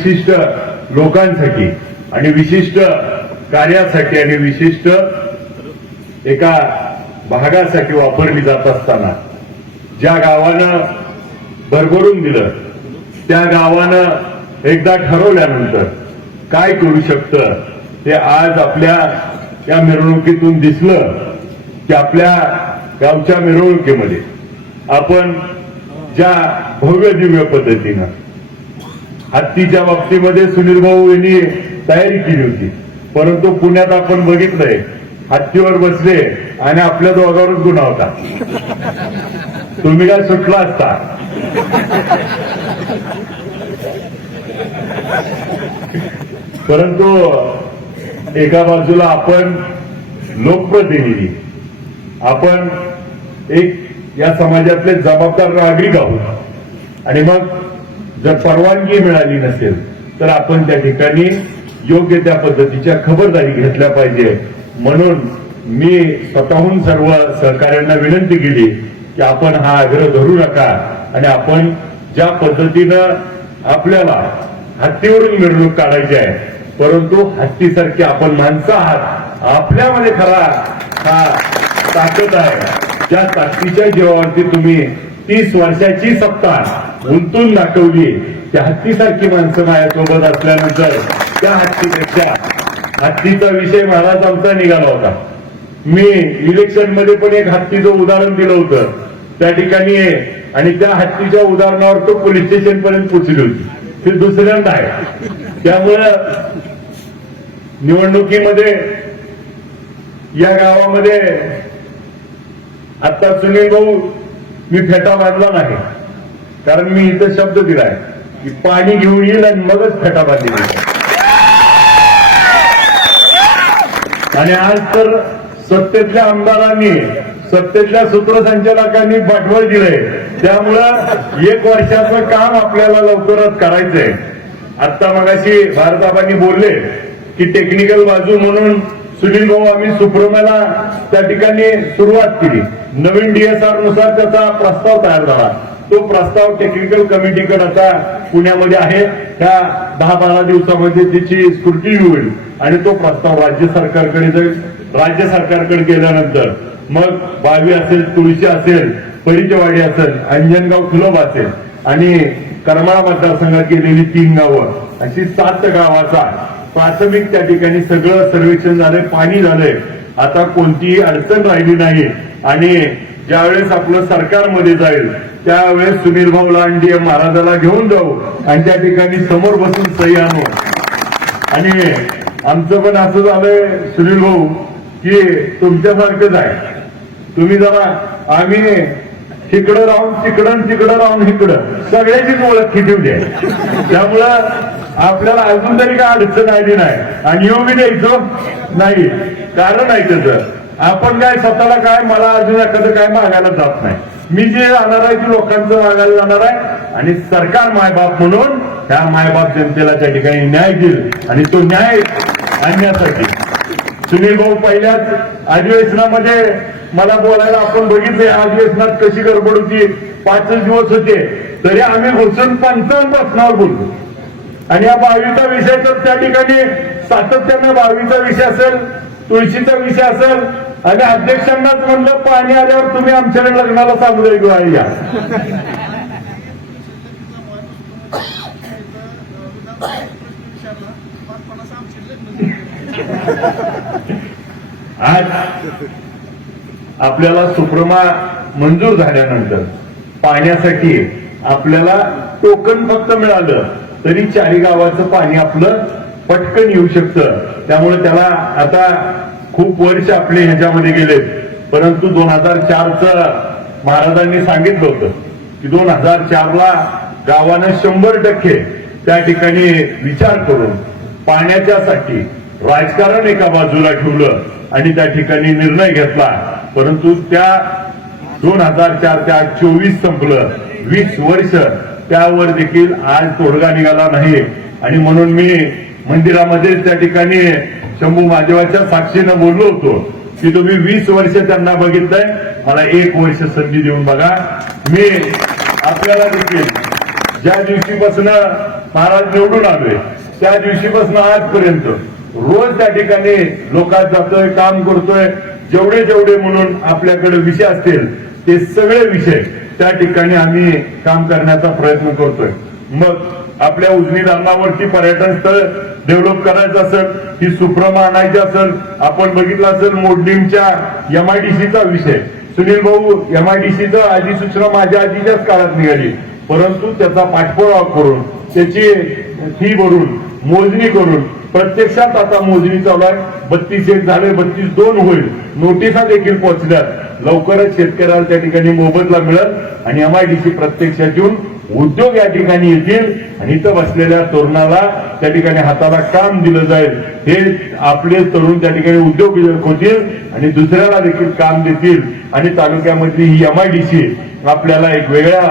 विशिष्ट लोकांसाठी आणि विशिष्ट कार्यासाठी आणि विशिष्ट एका भागासाठी वापरली जात असताना ज्या गावानं भरभरून दिलं त्या गावानं एकदा ठरवल्यानंतर काय करू शकतं ते आज आपल्या या मिरवणुकीतून दिसलं की आपल्या गावच्या मिरवणुकीमध्ये आपण ज्या भव्य दिव्य पद्धतीनं हत्तीच्या बाबतीमध्ये सुनील भाऊ यांनी तयारी केली होती. परंतु पुण्यात आपण बघितलंय हत्तीवर बसले आणि आपल्या दोघावरच गुन्हा होता. तुम्ही काय सुटला असता? परंतु एका बाजूला आपण लोकप्रतिनिधी आपण एक या समाजातले जबाबदार नागरिक आहोत. आणि मग जर परवानगी मिळाली नसेल तर आपण त्या ठिकाणी योग्य त्या पद्धतीच्या खबरदारी घेतल्या पाहिजे. म्हणून मी स्वतःहून सर्व सहकार्यांना विनंती केली की आपण हा आग्रह धरू नका आणि आपण ज्या पद्धतीनं आपल्याला हत्तीवरून मिरवणूक काढायची आहे परंतु हत्तीसारखी आपण माणसं आहात आपल्यामध्ये खरा हा ताकद आहे. ज्या ताकदीच्या जीवावरती तुम्ही तीस वर्षाची सत्ता गुंतून दाखवली त्या हत्तीसारखी माणसं माझ्यासोबत असल्यानंतर त्या हत्तीपेक्षा हत्तीचा विषय मलाच आमचा निघाला होता. मी इलेक्शनमध्ये पण एक हत्तीचं उदाहरण दिलं होतं. त्या ठिकाणी आणि त्या हत्तीच्या उदाहरणावर तो पोलीस स्टेशन पर्यंत पोचली होती. ते दुसऱ्यांदा आहे. त्यामुळं निवडणुकीमध्ये या गावामध्ये आता सुनील भाऊ मी फेटा बांधला नाही. कारण मी इथं शब्द दिलाय की पाणी घेऊन येईल आणि मगच खटा बांधली आणि आज तर सत्तेतल्या आमदारांनी सत्तेतल्या सूत्रसंचालकांनी पाठबळ दिलंय. त्यामुळं एक वर्षाचं काम आपल्याला लवकरच करायचंय. आता मगाशी भारताबानी बोलले की टेक्निकल बाजू म्हणून सुनील भाऊ आम्ही सुप्रमाला त्या ठिकाणी सुरुवात केली. नवीन डीएसआरनुसार त्याचा प्रस्ताव तयार झाला. तो प्रस्ताव टेक्निकल कमिटीकडे आता पुण्यामध्ये आहे त्या दहा बारा दिवसामध्ये त्याची स्क्रुटी होईल. आणि तो प्रस्ताव राज्य सरकारकडे जाईल. राज्य सरकारकडे गेल्यानंतर मग बावी असेल तुळशी असेल परिचवाडी असेल अंजनगाव खुलब असेल. आणि करमाळा मतदारसंघात गेलेली तीन गावं. अशी सात गावाचा प्राथमिक त्या ठिकाणी सगळं सर्वेक्षण झालंय पाणी झालंय. आता कोणतीही अडचण राहिली नाही. आणि ज्यावेळेस आपलं सरकारमध्ये जाईल त्यावेळेस सुनील भाऊ लांडे महाराजाला घेऊन जाऊ आणि त्या ठिकाणी समोर बसून सही आणू. आणि आमचं पण असं झालंय सुनील भाऊ की तुमच्यासारखंच आहे. तुम्ही जरा आम्ही तिकडं राहून तिकडं तिकडं राहून इकडं सगळ्याचीच ओळख ठेवली आहे. त्यामुळं आपल्याला अजून तरी काय अडचण आली नाही. आणि येऊ बी द्यायचो? नाही. कारण आहे त्याचं. आपण काय स्वतःला काय मला अजून एखादं काय मागायला जात नाही. मी जे जाणार आहे ते लोकांचं मागायला जाणार आहे. आणि सरकार मायबाप म्हणून त्या मायबाप जनतेला त्या ठिकाणी न्याय देईल. आणि तो न्याय आणण्यासाठी. सुनील भाऊ पहिल्याच अधिवेशनामध्ये मला बोलायला आपण बघितले अधिवेशनात कशी गडबड होती. पाचच दिवस होते. तरी आम्ही घुसून पंचावन्न प्रश्नावर बोलतो आणि या बावीचा विषय तर त्या ठिकाणी सातत्यानं बावीचा विषय असेल तुळशीचा विषय असेल आणि अध्यक्षांनाच म्हणलं पाणी आल्यावर तुम्ही आमच्याकडे लग्नाला सामुदायिक वाही या. आज आपल्याला सुप्रमा मंजूर झाल्यानंतर पाण्यासाठी आपल्याला टोकन फक्त मिळालं तरी चारी गावाचं पाणी आपलं पटकन येऊ शकतं. त्यामुळे त्याला आता खूप वर्ष आपले ह्याच्यामध्ये गेले. परंतु दोन हजार चारच महाराजांनी सांगितलं होतं की दोन हजार चारला गावानं शंभर टक्के त्या ठिकाणी विचार करून पाण्याच्यासाठी राजकारण एका बाजूला ठेवलं आणि त्या ठिकाणी निर्णय घेतला. परंतु त्या दोन हजार चार ते आज चोवीस संपलं. वीस वर्ष त्यावर देखील आज तोडगा निघाला नाही. आणि म्हणून मी मंदिरामध्ये त्या ठिकाणी शंभू महादेवाच्या साक्षीनं बोललो होतो. की तुम्ही वीस वर्ष त्यांना बघितलंय मला एक वर्ष संधी देऊन बघा. मी आपल्याला देखील ज्या दिवशीपासून महाराज निवडून आलोय त्या दिवशीपासून आजपर्यंत रोज त्या ठिकाणी लोकात जातोय काम करतोय. जेवढे जेवढे म्हणून आपल्याकडे विषय असतील ते सगळे विषय त्या ठिकाणी आम्ही काम करण्याचा प्रयत्न करतोय. मग आपल्या उजनी धरणावरती पर्यटन स्थळ डेव्हलप करायचं असेल ही सुप्रमा आणायची असेल आपण बघितलं असेल मोडलीमच्या एमआयडीसीचा विषय. सुनील भाऊ एमआयडीसीचं अधिसूचना माझ्या आधीच्याच काळात निघाली. परंतु त्याचा पाठपुरावा करून त्याची फी भरून मोजणी करून प्रत्यक्षात आता मोजणी चालू आहे. बत्तीस एक झाले बत्तीस दोन होईल. नोटिसा देखील पोहोचल्यात. लवकरच शेतकऱ्याला त्या ठिकाणी मोबदला मिळेल आणि एमआयडीसी प्रत्यक्षात येऊन उद्योग या ठिकाणी येतील आणि इथं बसलेल्या तरुणाला त्या ठिकाणी हाताला काम दिलं जाईल. हे आपले तरुण त्या ठिकाणी उद्योग होतील आणि दुसऱ्याला देखील काम देतील. आणि तालुक्यामधली ही एमआयडीसी आपल्याला एक वेगळ्या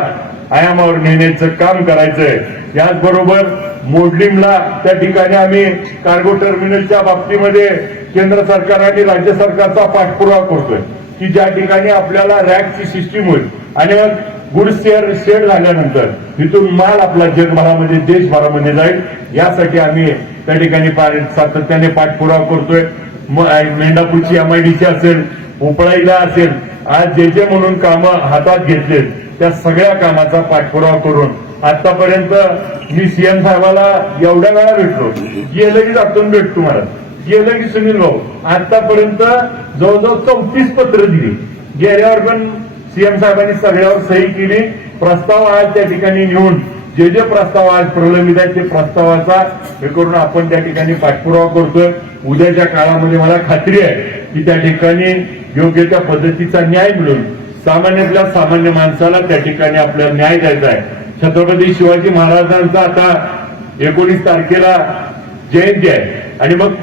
आयामावर नेण्याचं काम करायचंय. याचबरोबर मोडलिंगला त्या ठिकाणी आम्ही कार्गो टर्मिनलच्या बाबतीमध्ये केंद्र सरकार आणि राज्य सरकारचा पाठपुरावा करतोय. की ज्या ठिकाणी आपल्याला रॅकची सिस्टीम होईल. आणि मग गुड शेअर शेड झाल्यानंतर तिथून माल आपला जगभरामध्ये देशभरामध्ये जाईल. यासाठी आम्ही त्या ठिकाणी सातत्याने पाठपुरावा करतोय. मेंढापूरची एमआयडीसी असेल उपळाईला असेल आज जे जे म्हणून कामं हातात घेतलेत त्या सगळ्या कामाचा पाठपुरावा करून आतापर्यंत मी सीएम साहेबाला एवढ्या वेळा भेटलो. गेलं की जातो आणि भेटतो मला. गेलं की सुनील भाऊ. आतापर्यंत जवळजवळ चौतीस पत्र दिली. गेल्यावर पण सीएम साहेबांनी सगळ्यावर सही केली. प्रस्ताव आज त्या ठिकाणी नेऊन जे जे प्रस्ताव आज प्रलंबित आहेत ते प्रस्तावाचा हे करून आपण त्या ठिकाणी पाठपुरावा करतोय. उद्याच्या काळामध्ये मला खात्री आहे की त्या ठिकाणी योग्य त्या पद्धतीचा न्याय मिळून सामान्यातल्या सामान्य माणसाला त्या ठिकाणी आपल्याला न्याय द्यायचा आहे. छत्रपती शिवाजी महाराजांचा आता एकोणीस तारखेला जयंती आहे. आणि मग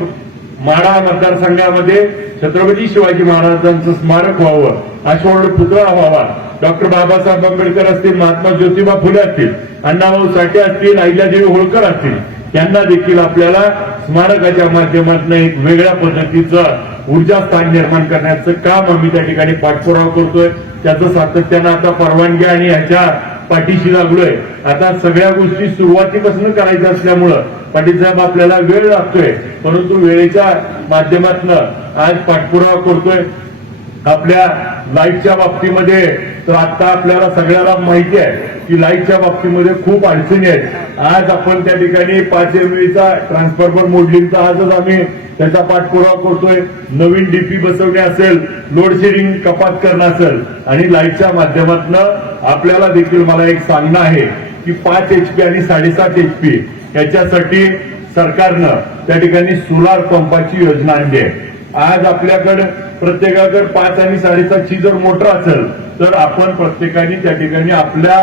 माढा मतदारसंघामध्ये छत्रपती शिवाजी महाराजांचं स्मारक व्हावं अशोक पुतळा व्हावा. डॉक्टर बाबासाहेब आंबेडकर असतील महात्मा ज्योतिबा फुले असतील अण्णाभाऊ साठे असतील अहिल्यादेवी होळकर असतील त्यांना देखील आपल्याला स्मारकाच्या माध्यमातून एक वेगळ्या पद्धतीचं ऊर्जा स्थान निर्माण करण्याचं काम आम्ही त्या ठिकाणी पाठपुरावा करतोय. त्याचं सातत्यानं आता परवानगी आणि ह्याच्या पाठीशी लागलोय. आता सगळ्या गोष्टी सुरुवातीपासून करायच्या असल्यामुळं पाटील साहेब आपल्याला वेळ लागतोय. परंतु वेळेच्या माध्यमातून आज पाठपुरावा करतोय. आपल्या लाईटच्या बाबतीमध्ये तर आता आपल्याला सगळ्याला माहिती आहे की लाईटच्या बाबतीमध्ये खूप अडचणी आहेत. आज आपण त्या ठिकाणी पाच एमवीचा ट्रान्सफॉर्मर मोडलिंगचा आजच आम्ही त्याचा पाठपुरावा करतोय. नवीन डीपी बसवणे असेल लोड शेडिंग कपात करणं असेल आणि लाईटच्या माध्यमातून आपल्याला देखील मला एक सांगणं आहे की पाच एचपी आणि साडेसात एचपी याच्यासाठी सरकारनं त्या ठिकाणी सोलार पंपाची योजना आणली आहे. आज आपल्याकडं प्रत्येकाकडे पाच आणि साडेसातची जर मोटर असेल तर आपण प्रत्येकाने त्या ठिकाणी आपल्या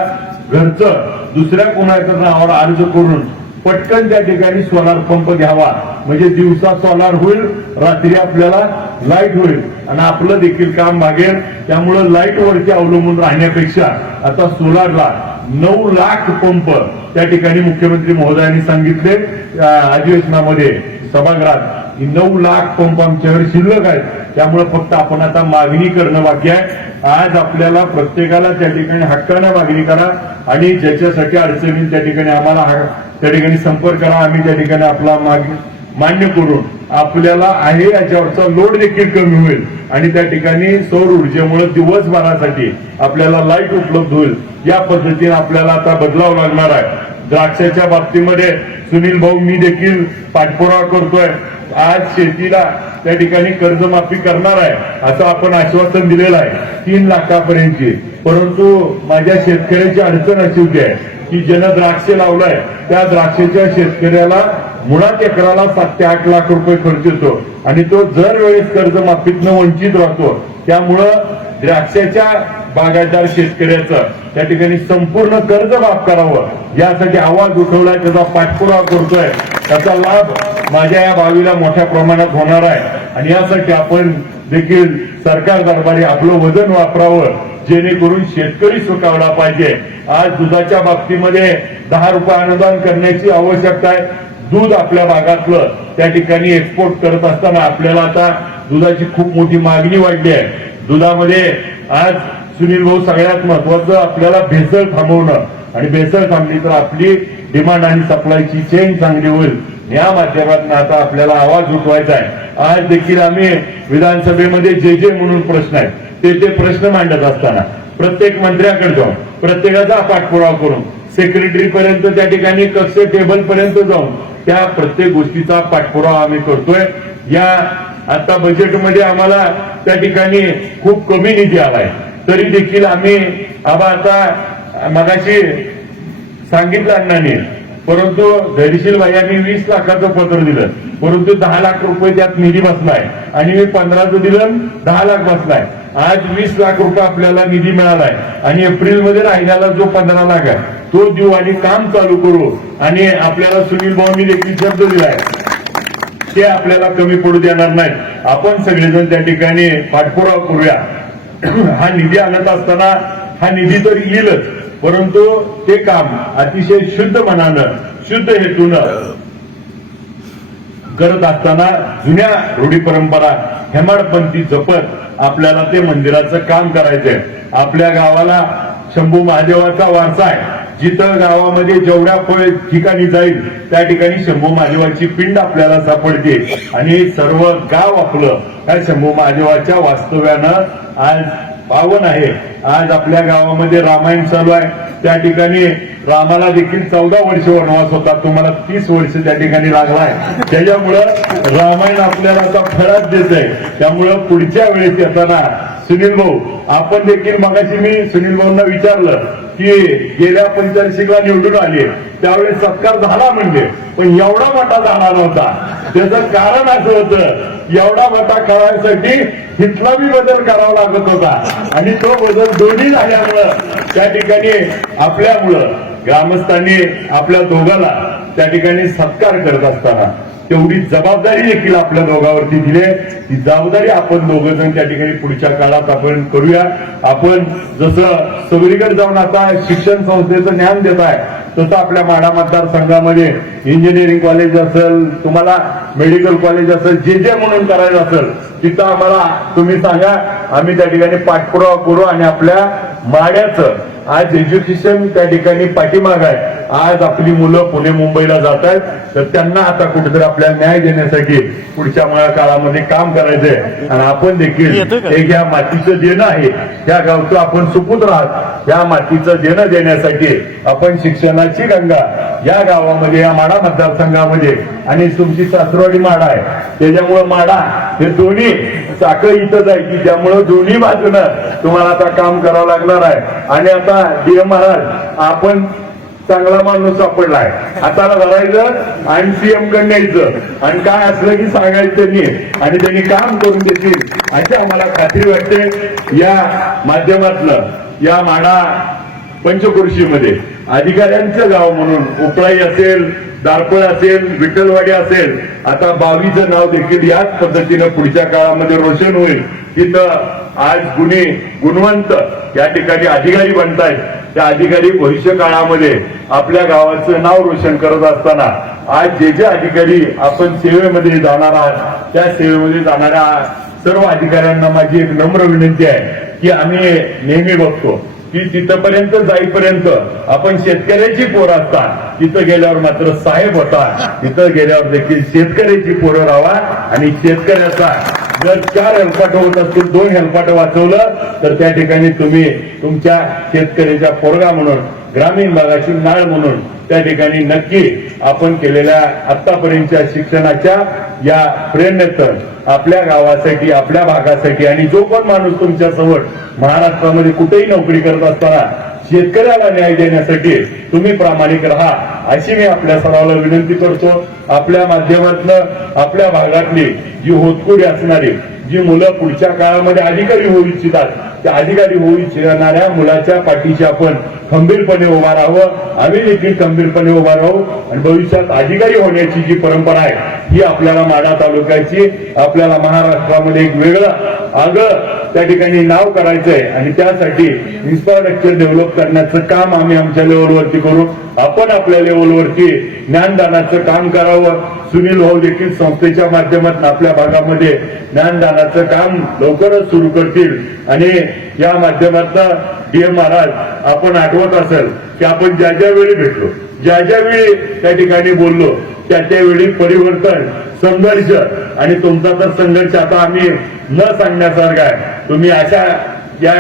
घरचं दुसऱ्या कोणाच्या नावावर अर्ज करून पटकन त्या ठिकाणी सोलार पंप घ्यावा. म्हणजे दिवसा सोलार होईल रात्री आपल्याला लाइट होईल. आणि आपलं देखील काम मागेल. त्यामुळं लाइट वरती अवलंबून राहण्यापेक्षा आता सोलारला नऊ लाख पंप त्या ठिकाणी मुख्यमंत्री महोदयांनी सांगितले. अधिवेशनामध्ये सभागृहात. ही नऊ लाख पंप आमच्याकडे शिल्लक आहेत. त्यामुळे फक्त आपण आता मागणी करणं बाकी आहे. आज आपल्याला प्रत्येकाला त्या ठिकाणी हक्कानं मागणी करा आणि ज्याच्यासाठी अडचणी त्या ठिकाणी आम्हाला त्या ठिकाणी संपर्क करा. आम्ही त्या ठिकाणी आपला मागणी मान्य करून आपल्याला आहे याच्यावरचा लोड देखील कमी होईल आणि त्या ठिकाणी सौर ऊर्जेमुळे दिवसभरासाठी आपल्याला लाइट उपलब्ध होईल. या पद्धतीने आपल्याला आता बदलावं लागणार आहे. द्राक्षाच्या बाबतीमध्ये सुनील भाऊ मी देखील पाठपुरावा करतोय. आज शेतीला त्या ठिकाणी कर्जमाफी करणार आहे असं आपण आश्वासन दिलेलं आहे तीन लाखापर्यंतची. परंतु माझ्या शेतकऱ्याची अडचण अशी होती आहे की ज्यानं द्राक्ष लावलाय त्या द्राक्षाच्या शेतकऱ्याला मुळात एकराला सात ते आठ लाख रुपये खर्च येतो. आणि तो दर वेळेस कर्जमाफीतनं वंचित राहतो. त्यामुळं द्राक्षाच्या बागायतदार शेतकऱ्याचं त्या ठिकाणी संपूर्ण कर्ज माफ करावं यासाठी आवाज उठवलाय त्याचा पाठपुरावा करतोय त्याचा लाभ माझ्या या बावीला मोठ्या प्रमाणात होणार आहे. आणि यासाठी आपण देखील सरकार दरबारी आपलं वजन वापरावं जेणेकरून शेतकरी सुकावला पाहिजे. आज दुधाच्या बाबतीमध्ये दहा रुपये अनुदान करण्याची आवश्यकता आहे. दूध आपल्या भागातलं त्या ठिकाणी एक्सपोर्ट करत असताना आपल्याला आता दुधाची खूप मोठी मागणी वाढली आहे. दुधामध्ये आज सुनील भाऊ सगळ्यात महत्वाचं आपल्याला भेसळ थांबवणं. आणि भेसळ थांबली तर आपली डिमांड आणि सप्लायची चेन चांगली होईल. या माध्यमातून आता आपल्याला आवाज उठवायचा आहे. आज देखील आम्ही विधानसभेमध्ये जे जे म्हणून प्रश्न आहेत ते ते प्रश्न मांडत असताना प्रत्येक मंत्र्याकडे जाऊन प्रत्येकाचा पाठपुरावा करून सेक्रेटरी पर्यंत त्या ठिकाणी कक्ष टेबल पर्यंत जाऊन त्या प्रत्येक गोष्टीचा पाठपुरावा आम्ही करतोय. या आता बजेटमध्ये आम्हाला त्या ठिकाणी खूप कमी निधी आलाय. तरी देखील आम्ही आबा आता मगाशी सांगितलं अण्णांनी परंतु धैर्यशील भाई वीस लाखाचं पत्र दिलं. परंतु दहा लाख रुपये त्यात निधी बसलाय. आणि मी पंधराचं दिलं दहा लाख बसलाय. आज वीस लाख रुपये आपल्याला निधी मिळालाय. आणि एप्रिलमध्ये राहिलेला जो पंधरा लाख आहे तो देऊ आणि काम चालू करू. आणि आपल्याला सुनील भाऊंनी देखील शब्द दिलाय. ते आपल्याला कमी पडू देणार नाही आपण सगळेजण त्या ठिकाणी पाठपुरावा करूया. हा निधी आणत असताना हा निधी तर येईलच. परंतु ते काम अतिशय शुद्ध मनानं शुद्ध हेतूनं करत असताना जुन्या रूढी परंपरा हेमाडपंथी जपत आपल्याला ते मंदिराचं काम करायचंय. आपल्या गावाला शंभू महादेवाचा वारसा आहे. जिथं गावामध्ये जेवढ्या फळ ठिकाणी जाईल त्या ठिकाणी शंभू महादेवाची पिंड आपल्याला सापडते. आणि सर्व गाव आपलं या शंभू महादेवाच्या वास्तव्यानं आज पावन आहे. आज आपल्या गावामध्ये रामायण चालू आहे. त्या ठिकाणी रामाला देखील चौदा वर्ष वनवास होता. तुम्हाला तीस वर्ष त्या ठिकाणी लागलाय. त्याच्यामुळं रामायण आपल्याला आता फळात देत आहे त्यामुळं पुढच्या वेळेस येताना सुनील भाऊ आपण देखील मगाशी मी सुनील भाऊंना विचारलं की गेल्या पंचाऐंशीला निवडून आली. त्यावेळेस सत्कार झाला म्हणजे. पण एवढा मोठा झाला नव्हता. त्याचं कारण असं होतं एवढा मोठा करायसाठी तिथला बी बदल करावा लागत होता. आणि तो बदल दोन्ही झाल्यामुळं त्या ठिकाणी आपल्यामुळं ग्रामस्थांनी आपल्या दोघाला त्या ठिकाणी सत्कार करत असताना. तेवढी जबाबदारी देखील आपल्या दोघांवरती दिली आहे. ती जबाबदारी आपण दोघ जण त्या ठिकाणी पुढच्या काळात आपण करूया. आपण जसं सगळीकडे जाऊन आता शिक्षण संस्थेचं ज्ञान देत आहे तसं आपल्या माडा मतदारसंघामध्ये इंजिनिअरिंग कॉलेज असेल तुम्हाला मेडिकल कॉलेज असेल जे जे म्हणून करायचं असेल तिथं आम्हाला तुम्ही सांगा. आम्ही त्या ठिकाणी पाठपुरावा करू आणि आपल्या माड्याचं आज एज्युकेशन त्या ठिकाणी पाठीमाग आहे. आज आपली मुलं पुणे मुंबईला जात आहेत तर त्यांना आता कुठेतरी आपल्याला न्याय देण्यासाठी पुढच्या मला काळामध्ये काम करायचंय. आणि आपण देखील? एक या मातीचं देणं आहे. या गावचं आपण सुपुत्र आहात या मातीचं देणं देण्यासाठी आपण शिक्षणाची गंगा या गावामध्ये या माडा मतदारसंघामध्ये आणि तुमची सासरवाडी माडा आहे. त्याच्यामुळं माडा हे दोन्ही चाकं इथंच आहे की त्यामुळं दोन्ही बाजूनं तुम्हाला आता काम करावं लागणार आहे. आणि आता डीएम महाराज आपण चांगला माणूस सापडलाय. आता धरायचं आणि सीएमकडे न्यायचं. आणि काय असलं की सांगायचं त्यांनी. आणि त्यांनी काम करून देतील. अशी आम्हाला खात्री वाटते या माध्यमातलं या माडा पंचकृषीमध्ये अधिकाऱ्यांचं गाव म्हणून उपळाई असेल दारपळ असेल विठ्ठलवाडी असेल आता बावीचं नाव देखील याच पद्धतीनं पुढच्या काळामध्ये रोशन होईल. तिथं आज गुन्हे गुणवंत या ठिकाणी अधिकारी बनतायत. त्या अधिकारी भविष्य काळामध्ये आपल्या गावाचं नाव रोशन करत असताना आज जे जे अधिकारी आपण सेवेमध्ये जाणार आहात त्या सेवेमध्ये जाणाऱ्या सर्व अधिकाऱ्यांना माझी एक नम्र विनंती आहे की आम्ही नेहमी बघतो की तिथपर्यंत जाईपर्यंत आपण शेतकऱ्याची पोरं असतात. तिथं गेल्यावर मात्र साहेब होता तिथं गेल्यावर देखील शेतकऱ्याची पोरं राहा आणि शेतकऱ्याचा जर चार हेलपाट होत असतील दोन हेलपाट वाचवलं तर त्या ठिकाणी तुम्ही तुमच्या शेतकऱ्याच्या पोरगा म्हणून ग्रामीण भागाची नाळ म्हणून त्या ठिकाणी नक्की आपण केलेल्या आतापर्यंतच्या शिक्षणाच्या या प्रेरणेतून आपल्या गावासाठी आपल्या भागासाठी आणि जो पण माणूस तुमच्यासोबत महाराष्ट्रामध्ये कुठेही नोकरी करत असताना शेतकऱ्याला न्याय देण्यासाठी तुम्ही प्रामाणिक राहा अशी मी आपल्या सर्वांना विनंती करतो. आपल्या माध्यमातून आपल्या भागातली जी होतकुरी असणारी जी मुलं पुढच्या काळामध्ये अधिकारी होऊ इच्छितात त्या अधिकारी होऊ इच्छिणाऱ्या मुलाच्या पाठीशी आपण खंबीरपणे उभा राहावं. आम्ही देखील खंबीरपणे उभा राहू आणि भविष्यात अधिकारी होण्याची जी परंपरा आहे ही आपल्याला माडा तालुक्याची आपल्याला महाराष्ट्रामध्ये एक वेगळं आगळं त्या ठिकाणी नाव करायचंय आणि त्यासाठी इन्फ्रास्ट्रक्चर डेव्हलप करण्याचं काम आम्ही आमच्या लेवलवरती करू. आपण आपल्या लेवलवरती ज्ञानदानाचं काम करावं. सुनील भाऊ देखील संस्थेच्या माध्यमातून आपल्या भागामध्ये ज्ञानदानाचं काम लवकरच सुरू करतील. आणि या माध्यमातून डीएम महाराज आपण आठवत असेल की आपण ज्या ज्या वेळी भेटलो ज्या ज्या वेळी त्या ठिकाणी बोललो त्या त्यावेळी परिवर्तन संघर्ष. आणि तुमचा तर संघर्ष आता आम्ही न सांगण्यासारखा आहे. तुम्ही अशा या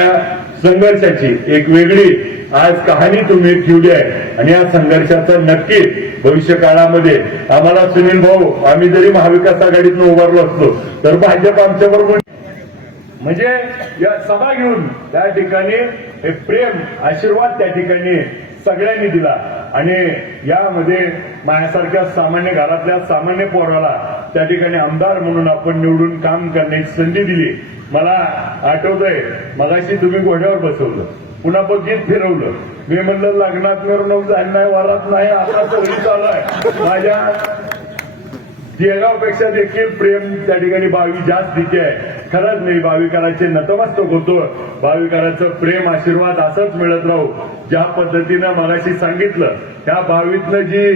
संघर्षाची एक वेगळी आज कहाणी तुम्ही ठेवली आहे. आणि या संघर्षाचं नक्की भविष्य काळामध्ये आम्हाला सुनील भाऊ आम्ही जरी महाविकास आघाडीतून उभारलो असलो तर भाजप आमच्या बरोबर म्हणजे या सभा घेऊन त्या ठिकाणी हे प्रेम आशीर्वाद त्या ठिकाणी सगळ्यांनी दिला. आणि यामध्ये माझ्यासारख्या सामान्य घरातल्या सामान्य पोराला त्या ठिकाणी आमदार म्हणून आपण निवडून काम करण्याची संधी दिली. मला आठवतंय मगाशी तुम्ही घोड्यावर बसवलं. पुन्हा बघित फिरवलं. मी म्हणलं लग्नात मिरवणूक झाली नाही वरात नाही आता सगळी चालू आहे. माझ्या पेक्षा देखील प्रेम त्या ठिकाणी भावी जास्त तिथे आहे. खरंच नाही भाविकाराचे नतमस्तक होतो. भाविकाराचं प्रेम आशीर्वाद असंच मिळत राहू. ज्या पद्धतीनं मगाशी सांगितलं त्या भावीतनं जी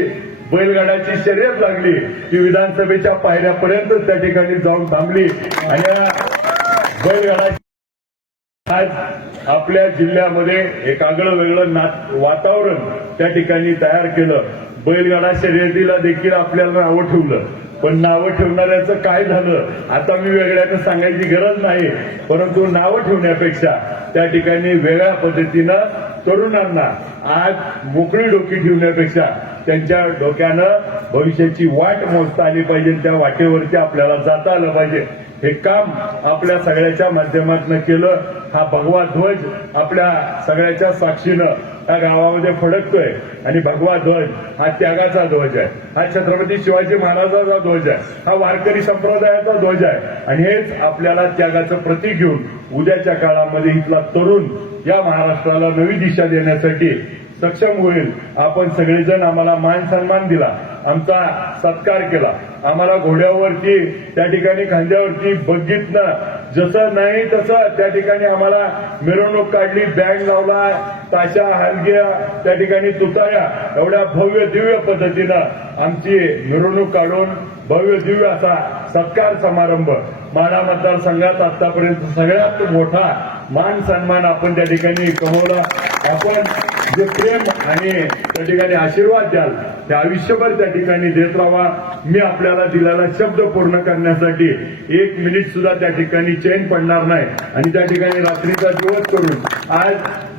बैलगाड्याची शर्यत लागली ती विधानसभेच्या पायऱ्यापर्यंत त्या ठिकाणी जाऊन थांबली. आणि बैलगाडाची आज आपल्या जिल्ह्यामध्ये एक आगळं वेगळं नात वातावरण त्या ठिकाणी तयार केलं. बैलगाडा शर्यतीला देखील आपल्याला नावं ठेवलं. पण नावं ठेवणाऱ्याचं काय झालं? आता मी वेगळ्यानं सांगायची गरज नाही. परंतु नावं ठेवण्यापेक्षा त्या ठिकाणी वेगळ्या पद्धतीनं तरुणांना आज मोकळी डोकी ठेवण्यापेक्षा त्यांच्या डोक्यानं भविष्याची वाट मोजता आली पाहिजे त्या वाटेवरती आपल्याला जाता आलं पाहिजे. हे काम आपल्या सगळ्याच्या माध्यमातून केलं हा भगवा ध्वज आपल्या सगळ्याच्या साक्षीनं त्या गावामध्ये फडकतोय. आणि भगवा ध्वज हा त्यागाचा ध्वज आहे. हा छत्रपती शिवाजी महाराजाचा ध्वज आहे. हा वारकरी संप्रदायाचा ध्वज आहे. आणि हेच आपल्याला त्यागाचं प्रतीक घेऊन उद्याच्या काळामध्ये इथला तरुण या महाराष्ट्राला नवी दिशा देण्यासाठी सक्षम होईल. आपण सगळेजण आम्हाला मान सन्मान दिला. आमचा सत्कार केला. आम्हाला घोड्यावरती त्या ठिकाणी खांद्यावरती बघितलं जसं नाही तसं त्या ठिकाणी आम्हाला मिरवणूक काढली बँड लावला ताशा हलग्या त्या ठिकाणी तुताया एवढ्या भव्य दिव्य पद्धतीनं आमची मिरवणूक काढून भव्य दिव्य असा सत्कार समारंभ. माडा मतदारसंघात आतापर्यंत सगळ्यात मोठा मान सन्मान आपण त्या ठिकाणी कमवला. आपण जे प्रेम आणि त्या ठिकाणी आशीर्वाद द्याल. ते आयुष्यभर त्या ठिकाणी देत राहा. मी आपल्याला दिलेला शब्द पूर्ण करण्यासाठी एक मिनिट सुद्धा त्या ठिकाणी चैन पडणार नाही. आणि त्या ठिकाणी रात्रीचा दिवस करून आज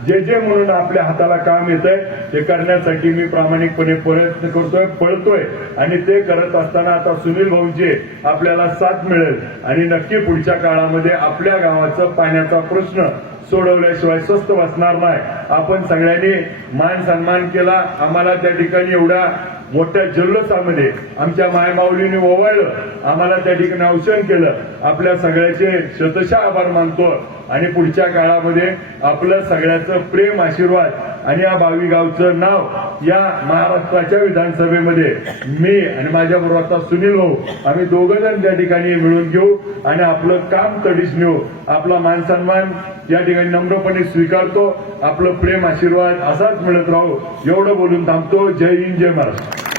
जे जे म्हणून आपल्या हाताला काम येत आहे ते करण्यासाठी मी प्रामाणिकपणे प्रयत्न करतोय पळतोय. आणि ते करत असताना आता सुनील भाऊंची आपल्याला साथ मिळेल. आणि नक्की पुढच्या काळामध्ये आपल्या गावाचं पाण्याचा प्रश्न सोडवल्याशिवाय स्वस्त बसणार नाही. आपण सगळ्यांनी मान सन्मान केला. आम्हाला त्या ठिकाणी एवढ्या मोठ्या जल्लोषामध्ये आमच्या मायमाऊलीने ओवाळलं. आम्हाला त्या ठिकाणी औषण केलं. आपल्या सगळ्याचे शतशः आभार मानतो. आणि पुढच्या काळामध्ये आपलं सगळ्याचं प्रेम आशीर्वाद आणि या बावी गावचं नाव या महाराष्ट्राच्या विधानसभेमध्ये मी आणि माझ्या बरोबर आता सुनील भाऊ आम्ही दोघं जण त्या ठिकाणी मिळून घेऊ आणि आपलं काम तडीस नेऊ. आपला मान सन्मान या ठिकाणी नम्रपणे स्वीकारतो. आपलं प्रेम आशीर्वाद असाच मिळत राहू. एवढं बोलून थांबतो. जय हिंद जय महाराष्ट्र.